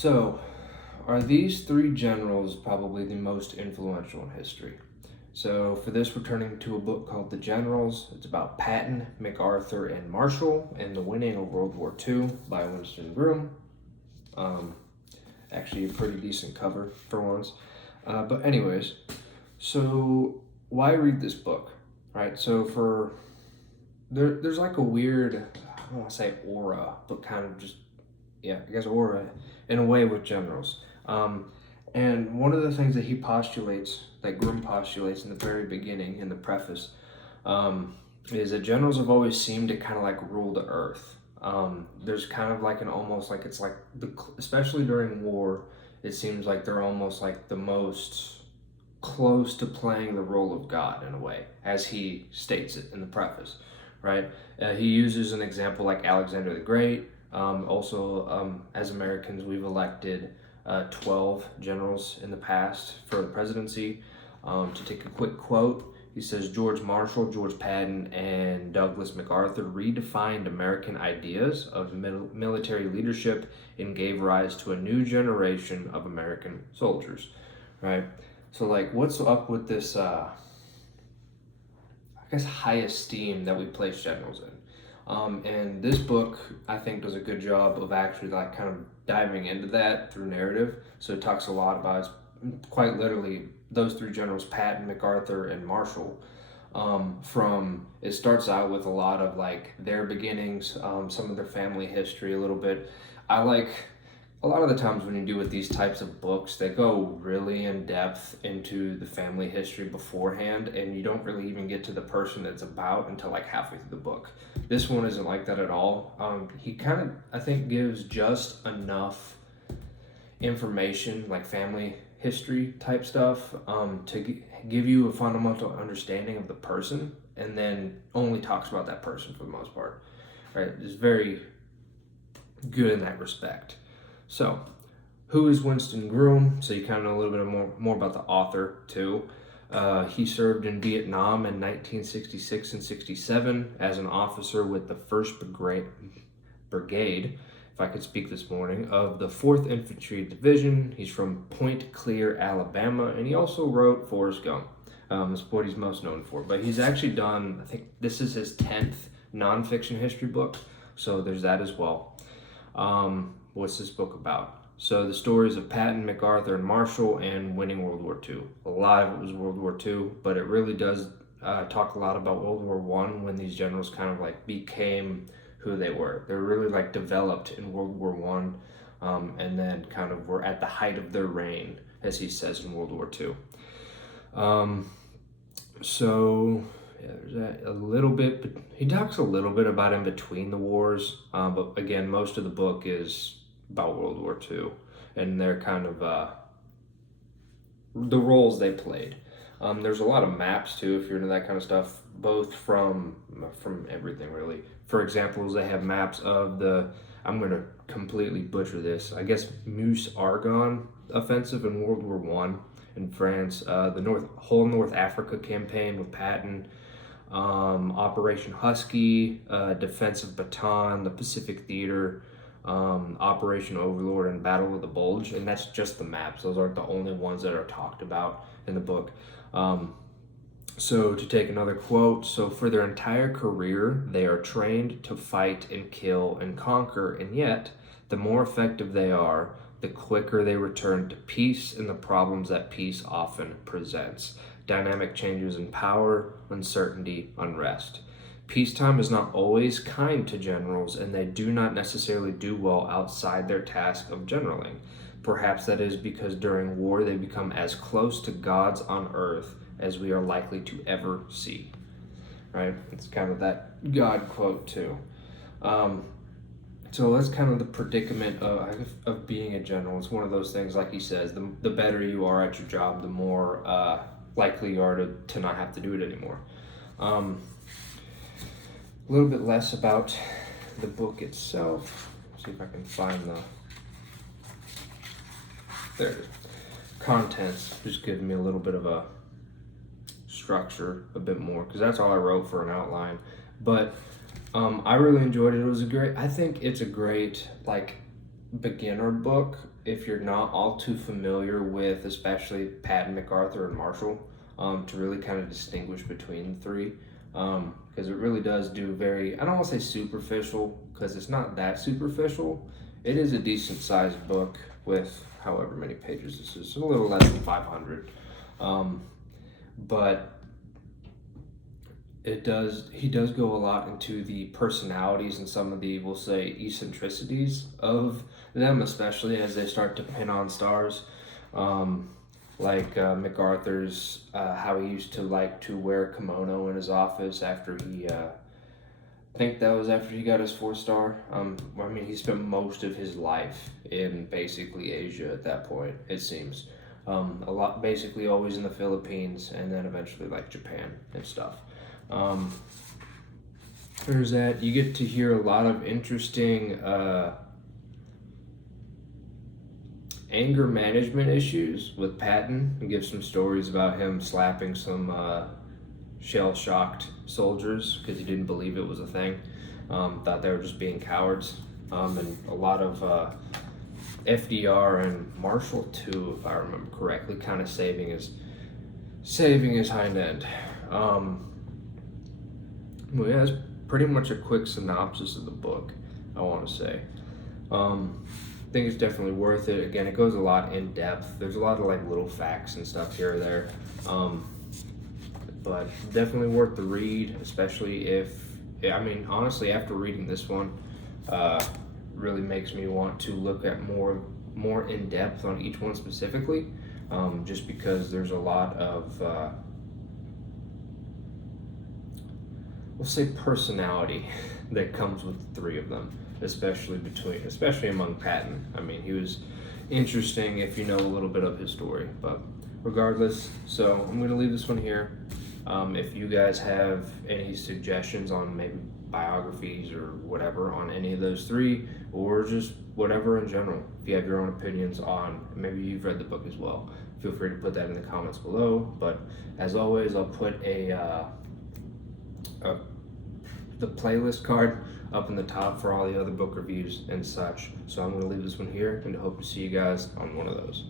So, are these three generals probably the most influential in history? So, for this, we're turning to a book called The Generals. It's about Patton, MacArthur, and Marshall and the winning of World War II by Winston Groom. Um, Actually, a pretty decent cover for once. But, anyways, so why read this book? Right? So, there's like a weird, I don't want to say aura, but kind of just, yeah, I guess aura in a way with generals. And one of the things that he postulates, that Groom postulates in the very beginning, in the preface, is that generals have always seemed to kind of like rule the earth. There's kind of like an almost like it's like, especially during war, it seems like they're almost like the most close to playing the role of God in a way, as he states it in the preface, right? He uses an example like Alexander the Great. As Americans, we've elected 12 generals in the past for the presidency. To take a quick quote, he says, George Marshall, George Patton, and Douglas MacArthur redefined American ideas of military leadership and gave rise to a new generation of American soldiers, right? So, like, what's up with this, I guess, high esteem that we place generals in? And this book, I think, does a good job of actually like kind of diving into that through narrative. So it talks a lot about, quite literally, those three generals, Patton, MacArthur, and Marshall. It starts out with a lot of like their beginnings, some of their family history, a little bit. I like a lot of the times when you do with these types of books, they go really in depth into the family history beforehand, and you don't really even get to the person it's about until like halfway through the book. This one isn't like that at all. He kind of, I think, gives just enough information, like family history type stuff, to give you a fundamental understanding of the person, and then only talks about that person for the most part. Right? It's very good in that respect. So, who is Winston Groom? So you kind of know a little bit more about the author too. He served in Vietnam in 1966 and 67 as an officer with the 1st Brigade, if I could speak this morning, of the 4th Infantry Division. He's from Point Clear, Alabama, and he also wrote Forrest Gump. That's what he's most known for. But he's actually done, I think this is his 10th nonfiction history book, so there's that as well. What's this book about? So the stories of Patton, MacArthur, and Marshall and winning World War II. A lot of it was World War II, but it really does talk a lot about World War I, when these generals kind of like became who they were. They were really like developed in World War I, and then kind of were at the height of their reign, as he says in World War II. Yeah, there's that a little bit, but he talks a little bit about in between the wars. But again, most of the book is about World War II and their kind of the roles they played. There's a lot of maps too, if you're into that kind of stuff, both from everything really. For examples, they have maps of I'm going to completely butcher this, I guess, Meuse Argonne offensive in World War I in France, the whole North Africa campaign with Patton, Operation Husky, Defense of Bataan, the Pacific Theater, Operation Overlord, and Battle of the Bulge. And that's just the maps. Those aren't the only ones that are talked about in the book. So to take another quote, so for their entire career, they are trained to fight and kill and conquer, and yet the more effective they are, the quicker they return to peace and the problems that peace often presents. Dynamic changes in power, uncertainty, unrest. Peacetime is not always kind to generals, and they do not necessarily do well outside their task of generaling. Perhaps that is because during war they become as close to gods on earth as we are likely to ever see. Right? It's kind of that God quote too. So that's kind of the predicament of being a general. It's one of those things, like he says, the better you are at your job, the more likely you are to not have to do it anymore. A little bit less about the book itself. Let's see if I can find there it is. Contents, just giving me a little bit of a structure, a bit more, because that's all I wrote for an outline. But I really enjoyed it. I think it's a great, like, beginner book if you're not all too familiar with, especially Patton, MacArthur, and Marshall, to really kind of distinguish between the three. Because it really does do very, I don't want to say superficial, because it's not that superficial. It is a decent sized book with however many pages this is, a little less than 500. But he does go a lot into the personalities and some of the, we'll say, eccentricities of them, especially as they start to pin on stars. MacArthur's, how he used to like to wear a kimono in his office after he, I think that was after he got his 4-star. I mean, he spent most of his life in basically Asia at that point, it seems. A lot, basically always in the Philippines, and then eventually like Japan and stuff. There's that. You get to hear a lot of interesting anger management issues with Patton, and give some stories about him slapping some shell-shocked soldiers because he didn't believe it was a thing. Thought they were just being cowards. And a lot of FDR and Marshall too, if I remember correctly, kind of saving his hind end. Well, yeah, that's pretty much a quick synopsis of the book, I want to say. I think it's definitely worth it. Again, it goes a lot in depth. There's a lot of like little facts and stuff here or there. But definitely worth the read, especially if, I mean, honestly, after reading this one, really makes me want to look at more in depth on each one specifically, just because there's a lot of, we'll say, personality that comes with the three of them, especially among Patton. I mean, he was interesting if you know a little bit of his story, but regardless, so I'm going to leave this one here. If you guys have any suggestions on maybe biographies or whatever on any of those three, or just whatever in general, if you have your own opinions on, maybe you've read the book as well, feel free to put that in the comments below. But as always, I'll put the playlist card up in the top for all the other book reviews and such. So I'm going to leave this one here and hope to see you guys on one of those.